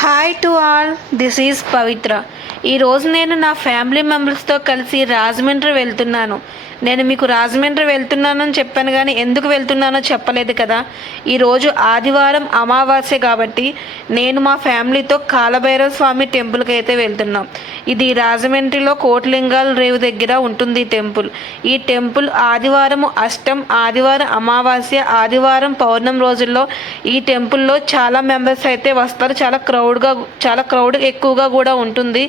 Hi to all, this is Pavitra. ఈరోజు నేను నా ఫ్యామిలీ మెంబర్స్తో కలిసి రాజమండ్రి వెళ్తున్నాను. నేను మీకు రాజమండ్రి వెళ్తున్నానని చెప్పాను, కానీ ఎందుకు వెళ్తున్నానో చెప్పలేదు కదా. ఈరోజు ఆదివారం అమావాస్య కాబట్టి నేను మా ఫ్యామిలీతో కాలభైరవ స్వామి టెంపుల్కి అయితే వెళ్తున్నాం. ఇది రాజమండ్రిలో కోటిలింగాల రేవు దగ్గర ఉంటుంది ఈ టెంపుల్. ఈ టెంపుల్ ఆదివారం అష్టం, ఆదివారం అమావాస్య, ఆదివారం పౌర్ణమి రోజుల్లో ఈ టెంపుల్లో చాలా మెంబర్స్ అయితే వస్తారు. చాలా క్రౌడ్ ఎక్కువగా కూడా ఉంటుంది.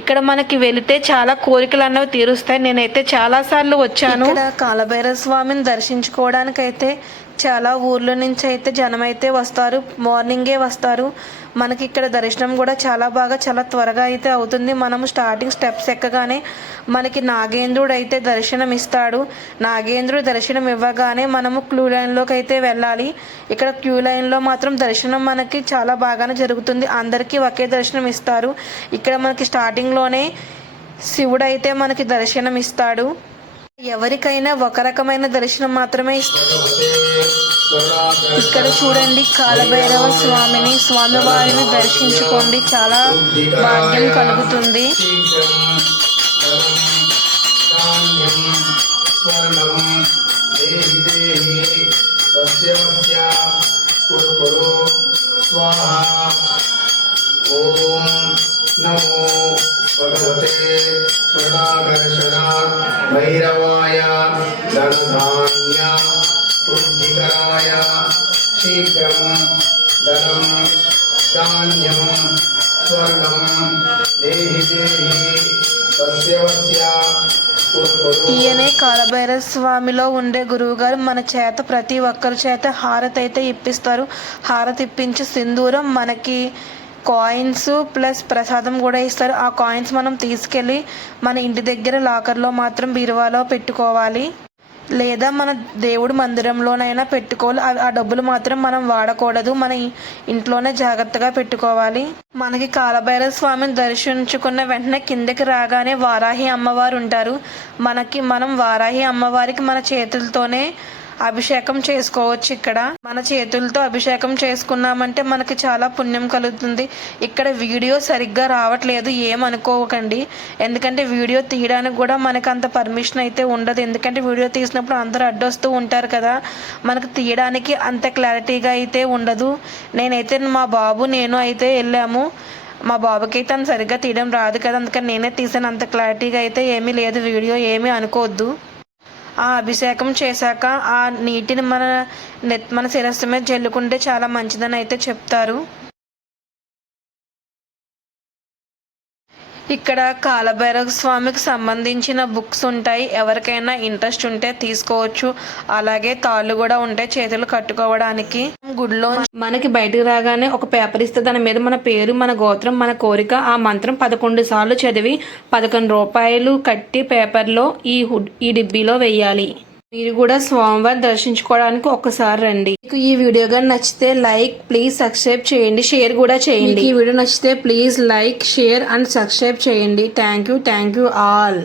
ఇక్కడ మనకి వెళితే చాలా కోరికలు అన్నవి తీరుస్తాయి. నేనైతే చాలాసార్లు వచ్చాను. ఇక్కడ కాలభైరవ స్వామిని దర్శించుకోవడానికి అయితే చాలా ఊర్ల నుంచి అయితే జనం అయితే వస్తారు. మార్నింగే వస్తారు. మనకి ఇక్కడ దర్శనం కూడా చాలా త్వరగా అయితే అవుతుంది. మనము స్టార్టింగ్ స్టెప్స్ ఎక్కగానే మనకి నాగేంద్రుడు అయితే దర్శనం ఇస్తాడు. నాగేంద్రుడు దర్శనం ఇవ్వగానే మనము క్యూ లైన్లోకి అయితే వెళ్ళాలి. ఇక్కడ క్యూ లైన్లో మాత్రం దర్శనం మనకి చాలా బాగానే జరుగుతుంది. అందరికీ ఒకే దర్శనం ఇస్తారు. ఇక్కడ మనకి స్టార్టింగ్లోనే శివుడు అయితే మనకి దర్శనం ఇస్తాడు. ఎవరికైనా ఒక రకమైన దర్శనం మాత్రమే ఇక్కడ చూడండి, కాలభైరవ స్వామివారిని దర్శించుకోండి, చాలా భాగ్యం కలుగుతుంది. ఓం నమో భగవతే స్వర్ణాకర్షణ భైరవాయ ధనధాన్య వృద్ధికరాయ శీఘ్రం ధనం ధాన్యం స్వర్ణం దేహి వస్య ఈయనే కాలభైరవ స్వామిలో ఉండే గురువు గారు. మన చేత ప్రతి ఒక్కరి చేత హారతి అయితే ఇప్పిస్తారు. హారతి ఇప్పించి సింధూరం, మనకి కాయిన్స్ ప్లస్ ప్రసాదం కూడా ఇస్తారు. ఆ కాయిన్స్ మనం తీసుకెళ్ళి మన ఇంటి దగ్గర లాకర్లో మాత్రం బీరువాలో పెట్టుకోవాలి, లేదా మన దేవుడి మందిరంలోనైనా పెట్టుకోవాలి. ఆ డబ్బులు మాత్రం మనం వాడకూడదు, మన ఇంట్లోనే జాగ్రత్తగా పెట్టుకోవాలి. మనకి కాలభైరవ స్వామిని దర్శించుకున్న వెంటనే కిందకి రాగానే వారాహి అమ్మవారు ఉంటారు. మనం వారాహి అమ్మవారికి మన చేతులతోనే అభిషేకం చేసుకోవచ్చు. ఇక్కడ మన చేతులతో అభిషేకం చేసుకున్నామంటే మనకి చాలా పుణ్యం కలుగుతుంది. ఇక్కడ వీడియో సరిగ్గా రావట్లేదు, ఏమనుకోకండి. ఎందుకంటే వీడియో తీయడానికి కూడా మనకు అంత పర్మిషన్ అయితే ఉండదు. ఎందుకంటే వీడియో తీసినప్పుడు అందరూ అడ్డొస్తూ ఉంటారు కదా, మనకు తీయడానికి అంత క్లారిటీగా అయితే ఉండదు. నేనైతే మా బాబు నేను అయితే వెళ్ళాము. మా బాబుకి అయితే అంత సరిగ్గా తీయడం రాదు కదా, అందుకని నేనే తీసాను. అంత క్లారిటీగా అయితే ఏమీ లేదు, వీడియో ఏమీ అనుకోవద్దు. ఆ అభిషేకం చేశాక ఆ నీటిని మన శిరస్సు మీద జల్లుకుంటే చాలా మంచిదని అయితే చెప్తారు. ఇక్కడ కాలభైరవ స్వామికి సంబంధించిన బుక్స్ ఉంటాయి. ఎవరికైనా ఇంట్రెస్ట్ ఉంటే తీసుకోవచ్చు. అలాగే తాళ్ళు కూడా ఉంటాయి చేతులు కట్టుకోవడానికి. గుడిలో మనకి బయటకు రాగానే ఒక పేపర్ ఇస్తే దాని మీద మన పేరు, మన గోత్రం, మన కోరిక, ఆ మంత్రం 11 సార్లు చదివి 11 రూపాయలు కట్టి పేపర్లో ఈ డిబ్బీలో వేయాలి. మీరు కూడా స్వామివారిని దర్శించుకోవడానికి ఒక్కసారి రండి. మీకు ఈ వీడియో కానీ నచ్చితే ప్లీజ్ సబ్స్క్రైబ్ చేయండి, షేర్ కూడా చేయండి. ఈ వీడియో నచ్చితే please like, share and subscribe చేయండి. Thank you all.